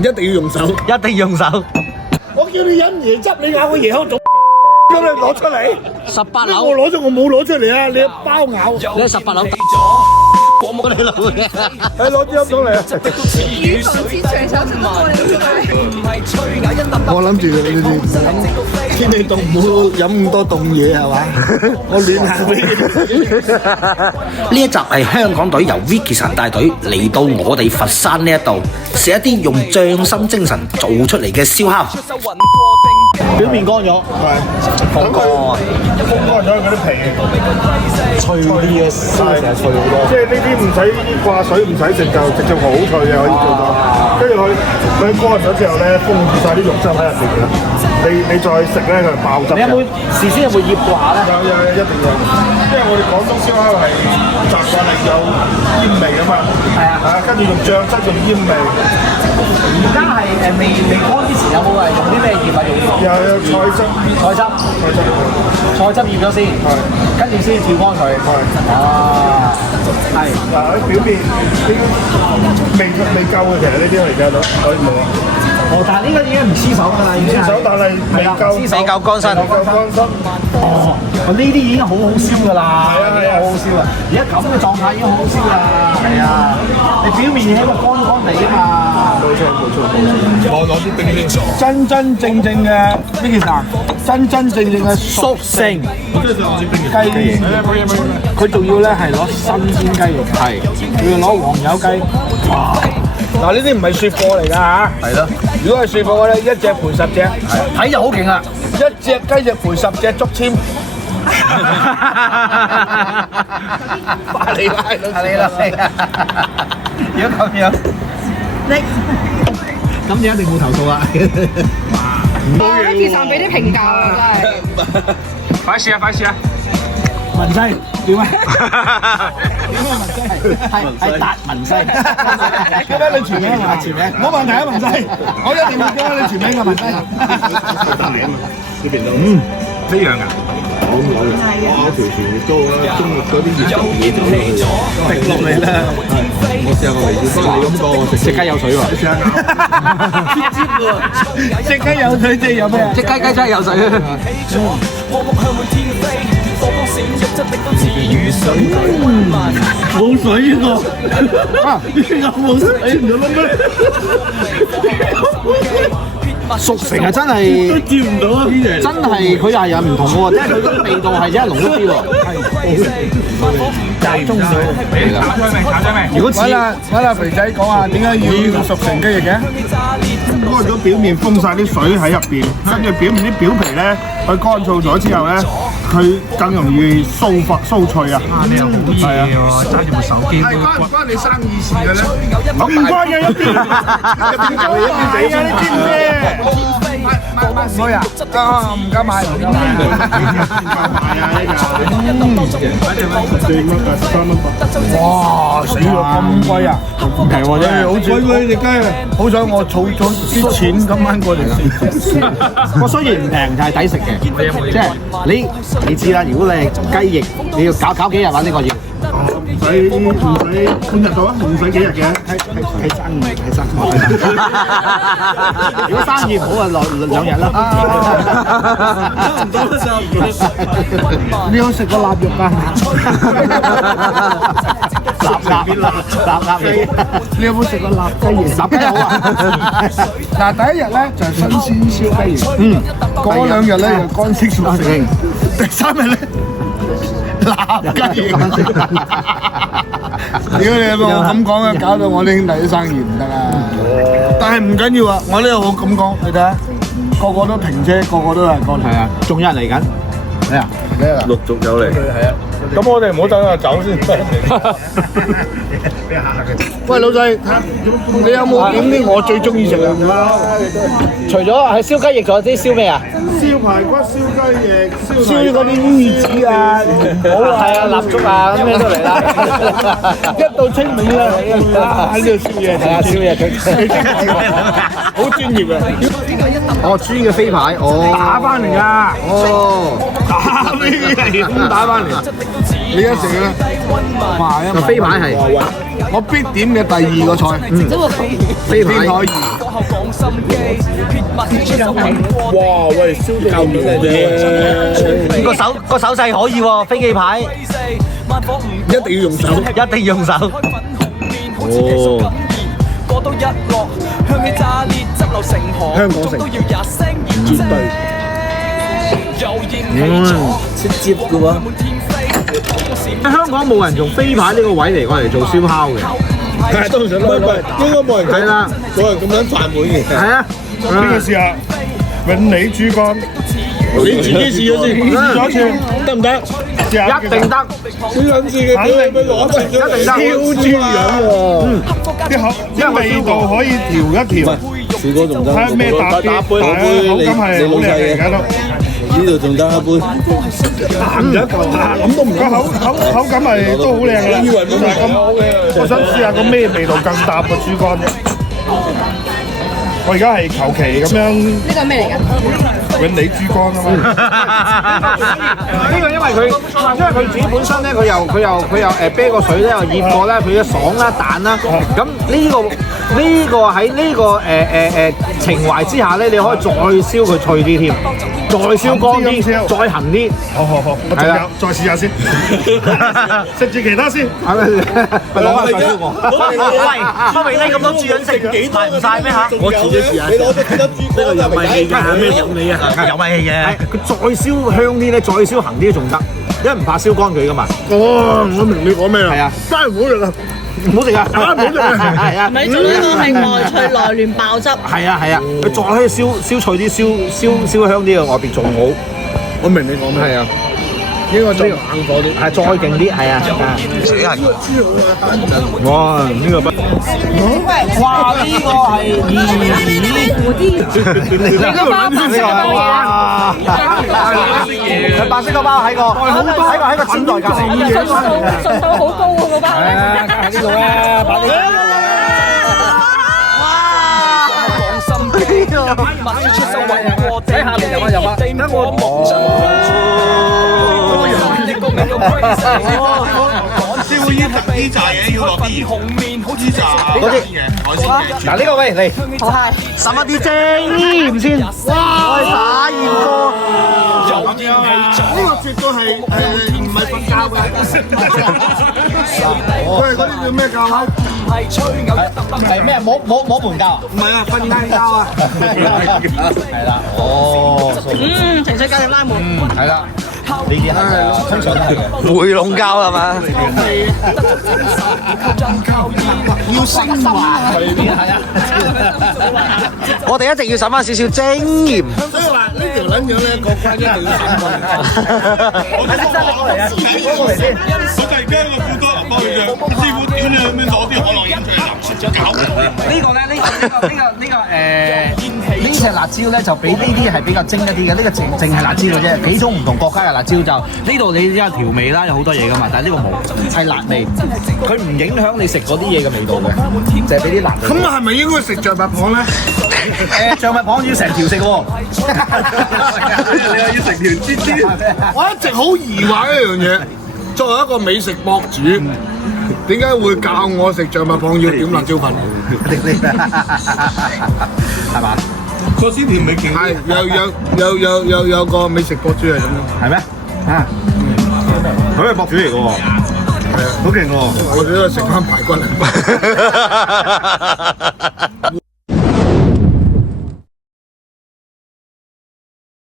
一定要用手，一定要用手。我叫你飲椰汁，你咬個椰香種，咁你攞出嚟。18樓，我攞咗，我冇攞出嚟啊！你包咬。你18樓。我冇你攞嘅，你攞支飲筒嚟啊！預防先長手就過嚟咗。我諗住你哋天氣凍，唔好飲咁多凍嘢係嘛？我暖下俾你。呢一集係香港隊由 Vicky 神帶隊嚟到我哋佛山呢一度，食一啲用匠心精神做出嚟嘅燒烤。表面乾咗，風乾咗嗰啲皮脆啲嘅燒成日脆好多。即係呢啲唔使掛水，唔使食就直接好脆嘅可以做到。跟住佢乾咗之後咧，封住晒啲肉汁喺入邊嘅。你再食咧，佢爆汁。你有冇事先有冇醃過下咧？有一定有，因為我哋廣東燒烤係習慣係有煙味啊嘛。係啊，跟住用醬汁用煙味。而家係未乾之前有冇係用啲咩醃啊？有菜汁，菜汁醃咗先，跟住先跳乾佢。啊，係。嗱喺表面未夠嘅，其實呢啲嚟嘅都可以冇啊。哦，但係呢個已經唔黐手㗎啦，已經係。手但係未夠乾身。哦，呢啲已經好好燒㗎啦，已經好好燒啦。而家咁嘅狀態已經好好燒啦，係啊。你表面起碼乾乾地啊嘛。冇錯。我攞啲冰先。真真正正嘅呢件衫，真真正正嘅熟成雞，佢仲要咧係攞新鮮雞嚟嘅，係，佢要攞黃油雞。哇！嗱，呢啲唔係雪貨嚟㗎嚇。係咯。如果係雪貨嘅咧，一隻賠10隻，睇就好勁啊！一隻雞隻賠10隻竹籤。你啦！如果咁樣，咁你一定冇投訴啊！呢件衫俾啲評價啊，真係。快試啊！文西點啊？點啊？文西係達文西。叫咩？你全名啊？全名冇問題啊，文西，我一定會叫你全名嘅文西。呢邊都呢樣啊？好攞嚟，一條條越多啦，中國嗰啲越做嘢就滴落嚟啦。我試下個味道，不過你咁講，我食即刻有水喎。即刻有水即係有咩啊？隻雞真係有水啊！冇水喎！啊，呢個冇水唔到咩？熟成係真係都接唔到啊！啲嘢真係佢係有唔同喎，即係佢嗰啲味道係真係濃郁啲喎。係中水嚟啦。如果揾阿肥仔講下點解要熟成雞翼嘅？乾咗表面封晒啲水喺入邊，跟住表面啲表皮咧，佢乾燥咗之後咧，佢更容易酥脆啊！你又好嘢喎，揸住部手機。係關你生意事嘅咧？唔關嘅，一邊做一邊死啊！你知唔知？買唔開啊？唔敢買，唔敢買啊！哇！死咗咁貴啊！唔平喎，真係好似貴隻雞啊！好彩我儲咗啲錢，今晚過嚟食。我雖然唔平，但係抵食嘅。即係你知啦，如果你係雞翼，你要搞幾日啊？呢個要。唔使半日到啊，唔使幾日嘅，係生。如果生意唔好啊，2日啦。差唔多就。你有食過臘肉啊？臘味。你有冇食過臘雞翼？臘雞好啊！嗱，第一日咧就係新鮮燒雞翼，過2日咧就乾式熟成，第3日咧臘雞翼。屌你老母咁講啊，搞到我啲兄弟啲生意唔得啦。但係唔緊要啊，我呢度好咁講，你睇下，個個都停車，個個都係過嚟。係啊，仲有人嚟緊。咩啊？陸續有嚟。係啊。咁我哋唔好等佢走先。喂，老細，你有冇點啲我最中意食嘅？除咗係燒雞翼，仲有啲燒咩啊？燒排骨、燒雞翼、燒嗰啲魚子啊，好啊，係啊，蠟燭啊，咁咩都嚟啦。一到清明啦，喺呢度燒嘢，係啊，燒嘢好專業啊！哦，豬嘅飛牌，哦，打翻嚟㗎，哦，打飛嚟咁打翻嚟。你而家食咧，哇！飛牌係我必點嘅第2個菜，飛牌可以。哇喂，燒到咁靚個手勢可以喎，飛機牌一定要用手。一定要用手。哦，香港城絕對。直接嘅喎。香港冇人用飛牌呢個位嚟做燒烤嘅。係通常都應該冇人係啦，冇人咁樣飯碗嘅。係啊。邊個試下永利豬肝？你自己試咗先，試咗一次得唔得？試下一定得，小撚事嘅，俾佢攞出咗嚟，超豬樣喎！啲味道可以調一調。試過仲得，睇下咩搭啲，口感係好靚嘅而家都。呢度仲得一杯，鹹咗一嚿，諗都唔個口感係都好靚㗎啦。以為冇咁好嘅，我想試下個咩味道更搭個豬肝啫。我而家係求其咁樣。呢個係咩嚟㗎？永利豬肝啊嘛。呢個因為佢自己本身咧，佢又啤個水咧，又醃過咧，佢嘅爽啦、彈啦。咁呢個喺呢個情懷之下咧，你可以再燒佢脆啲添，再燒乾啲，再痕啲。好，我仲有，再試下先。食住其他先。係咪？攞下再燒我。喂，不俾你咁多豬潤食，排唔晒咩嚇？我自己試下。你攞咗幾多豬肝？呢個有米氣㗎，咩有味啊？有米氣嘅。佢再燒香啲咧，再燒痕啲仲得，因為唔怕燒乾佢噶嘛。哦，我明你講咩啦。係啊，真係唔好食啊！唔好食啊！唔好食啊！係啊。咪做呢個係外脆內嫩爆汁。係啊，佢再可以燒脆啲，燒香啲嘅外邊仲好。我明你講咩。係啊。應該再硬火啲，係再勁啲，係啊。哇！呢個不，哇！呢個係你個包白色包嘢啊！佢白色個包喺個煎台隔離，純度好高喎個包。係啊，喺呢度啦，擺呢度。喺下面入啊！等燒煙同呢扎嘢要落啲鹽，好似炸嗰啲嘢海鮮嘅。嗱呢個喂嚟，好嗨！滲一啲精鹽先，哇！打鹽過。呢個絕對係唔係瞓覺嘅。佢係嗰啲叫咩教啊？係咩？摸門教？唔係啊，瞓晏覺啊。係啦，哦。情緒價值拉門。係啦。呢啲係通常都係嘅，回籠膠係嘛？要升華係啊！我哋一定要使翻少少精鹽。所以話呢條撚樣咧，個關一定要升華。我嚟先。我突然間個副多人幫佢嘅師傅點你咁樣攞啲可樂煙出嚟搞呢個咧，呢隻辣椒咧就比呢啲係比較精一啲嘅，呢個淨係辣椒嘅啫，幾種唔同國家嘅辣椒就呢度你而家調味啦，有好多嘢噶嘛，但係呢個冇，係辣味，佢唔影響你食嗰啲嘢嘅味道嘅，就係俾啲辣味。咁係咪應該食象拔蚌咧？象拔蚌要成條食喎，你話要成條支支？我一直好疑惑一樣嘢，作為一個美食博主，點解會教我食象拔蚌要點辣椒粉？係嘛？個鮮甜味勁。係有個美食博主係咁樣，係咩？啊，佢係博主嚟嘅喎，係啊，好勁喎！我哋都係食翻排骨。